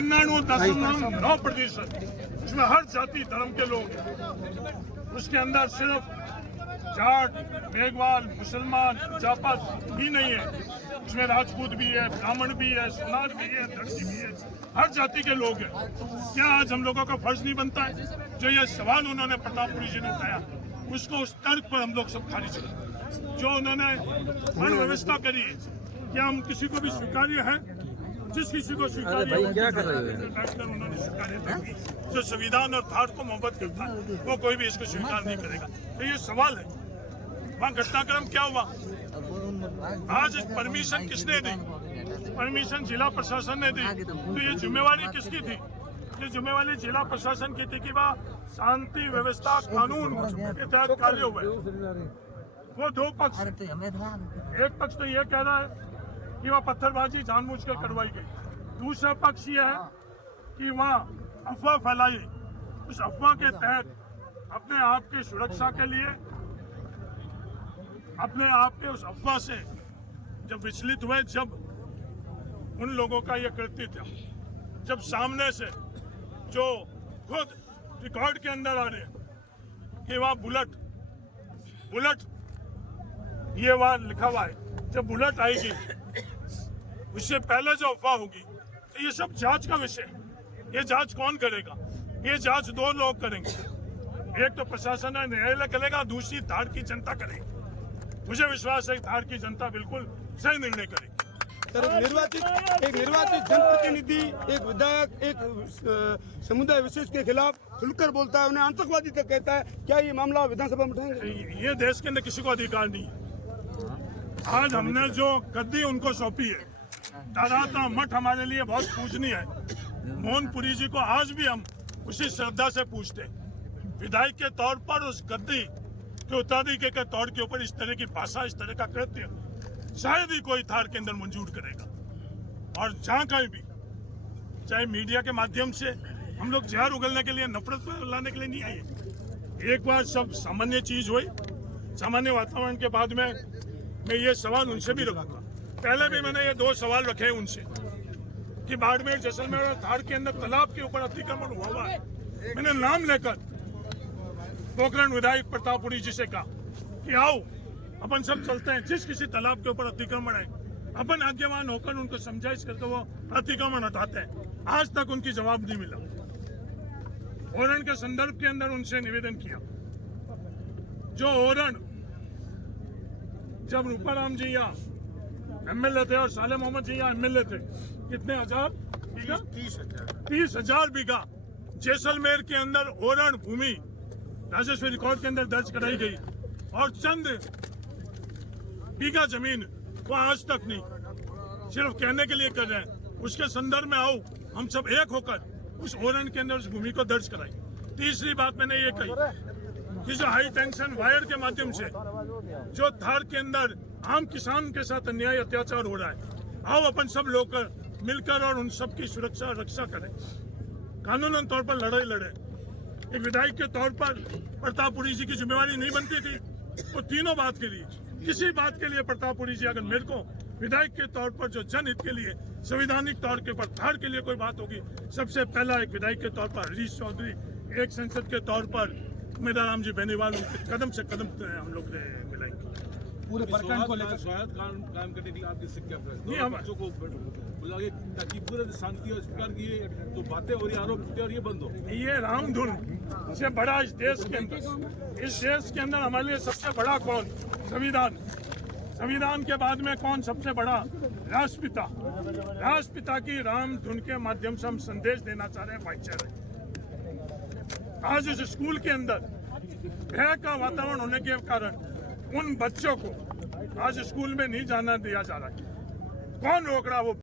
99.9%, उसमें हर जाति धर्म के लोग हैं। उसके अंदर सिर्फ जाट, मेघवाल, मुसलमान, जापत ही नहीं है, उसमें राजपूत भी है, ब्राह्मण भी है, सोनार भी है, दर्जी भी है, हर जाति के लोग हैं। क्या आज हम लोगों का फर्ज नहीं बनता है? जो ये सवाल उन्होंने प्रतापपुरी जी ने उठाया, उसको उस तर्क पर हम लोग सब खारिज करें। जो उन्होंने अव्यवस्था करी है, क्या हम किसी को भी स्वीकार्य है? जिस किसी को स्वीकार्य उन्होंने स्वीकार्य की, जो संविधान और भारत को मोहब्बत करता है, वो कोई भी इसको स्वीकार नहीं करेगा। तो ये सवाल है, वहाँ घटनाक्रम क्या हुआ? आज परमिशन किसने दी? परमिशन जिला प्रशासन ने दी। तो ये जिम्मेवारी किसकी थी? ये जिम्मेवारी जिला प्रशासन की थी कि वह शांति व्यवस्था कानून के तहत कार्य हुए। वो दो पक्ष, एक पक्ष तो ये कह रहा है कि वह पत्थरबाजी जानबूझकर करवाई गई, दूसरा पक्ष ये है कि वह अफवाह फैलाई। उस अफवाह के तहत अपने आप की सुरक्षा के लिए, अपने आप के उस अफवाह से जब विचलित हुए, जब उन लोगों का ये कृत्य था, जब सामने से जो खुद रिकॉर्ड के अंदर आ रहे हैं कि वहाँ बुलेट ये वहाँ लिखा हुआ है, जब बुलेट आएगी उससे पहले जो अफवाह होगी, तो ये सब जांच का विषय। ये जांच कौन करेगा? ये जांच दो लोग करेंगे, एक तो प्रशासन है, न्यायालय करेगा, दूसरी धार की जनता करेगी। मुझे विश्वास है धार की जनता बिल्कुल सही निर्णय करेगी। एक निर्वाचित जनप्रतिनिधि, एक विधायक, एक समुदाय विशेष के खिलाफ खुलकर बोलता है, उन्हें आतंकवादी तक कहता है। क्या ये मामला विधानसभा में उठाएंगे? ये देश के अंदर किसी को अधिकार नहीं है। आज हमने जो गद्दी उनको सौंपी है, ताराता मठ हमारे लिए बहुत पूजनीय है। मोहनपुरी जी को आज भी हम उसी श्रद्धा से पूछते हैं। विधायक के तौर पर उस गद्दी के उत्तराधिकारी के तौर के ऊपर इस तरह की भाषा, इस तरह का कृत्य शायद ही कोई थार के अंदर मंजूर करेगा। और जहाँ कहीं भी, चाहे मीडिया के माध्यम से हम लोग जहर उगलने के लिए, नफरत लाने के लिए नहीं आए। एक बार सब सामान्य चीज हुई, सामान्य वातावरण के बाद में मैं ये सवाल उनसे भी रखूंगा। पहले भी मैंने ये दो सवाल रखे हैं उनसे कि बाड़मेर, जैसलमेर और धार के अंदर तालाब के ऊपर अतिक्रमण हुआ है। मैंने नाम लेकर पोखरण विधायक प्रतापपुरी जी से कहा कि आओ अपन सब चलते हैं, जिस किसी तालाब के ऊपर अतिक्रमण है अपन आज्ञावान होकर उनको समझाइश करके वो अतिक्रमण हटाते हैं। आज तक उनकी जवाब नहीं मिला। ओरण के संदर्भ के अंदर उनसे निवेदन किया, जो ओरण जब रूपाराम जी यहाँ एमएलए थे और साले मोहम्मद जी यहाँ एमएलए थे, कितने हजार बीघा? 30,000 बीघा जैसलमेर के अंदर ओरण भूमि राजस्व रिकॉर्ड के अंदर दर्ज कराई गई, और चंद बीघा जमीन वो आज तक नहीं, सिर्फ कहने के लिए कर रहे हैं। उसके संदर्भ में आओ हम सब एक होकर उस ओरण के अंदर उस भूमि को दर्ज कराई। तीसरी बात मैंने ये कही कि जो हाई टेंशन वायर के माध्यम से जो धार के अंदर आम किसान के साथ अन्याय अत्याचार हो रहा है, आओ अपन सब लोग मिलकर और उन सब की सुरक्षा रक्षा करें, कानूनन तौर पर लड़ाई लड़े। एक विधायक के तौर पर प्रतापपुरी जी की जिम्मेवारी नहीं बनती थी वो तीनों बात के लिए, किसी बात के लिए प्रतापपुरी जी अगर मेरे को विधायक के तौर पर जो जनहित के लिए, संवैधानिक तौर के ऊपर धार के लिए कोई बात होगी, सबसे पहला एक विधायक के तौर पर हरीश चौधरी, एक सांसद के तौर पर मेधाराम जी बेनीवाल, कदम से कदम हम लोग मिलाएंगे। पूरे प्रकरण को लेकर स्वायत्त काम करने के लिए आप किससे क्या प्रश्न हम बच्चों को बुलाइए ताकि पूरे शांति और स्वीकार की तो बातें हो रही, आरोप और ये बंद हो। ये रामधुन से बड़ा इस देश के अंदर हमारे लिए सबसे बड़ा कौन? संविधान। संविधान के बाद में कौन सबसे बड़ा? राष्ट्रपिता। राष्ट्रपिता की रामधुन के माध्यम से हम संदेश देना चाह रहे हैं भाईचारे। आज इस स्कूल के अंदर भय का वातावरण होने के कारण उन बच्चों को आज स्कूल में नहीं जाना दिया जा रहा है। कौन रोक रहा? वो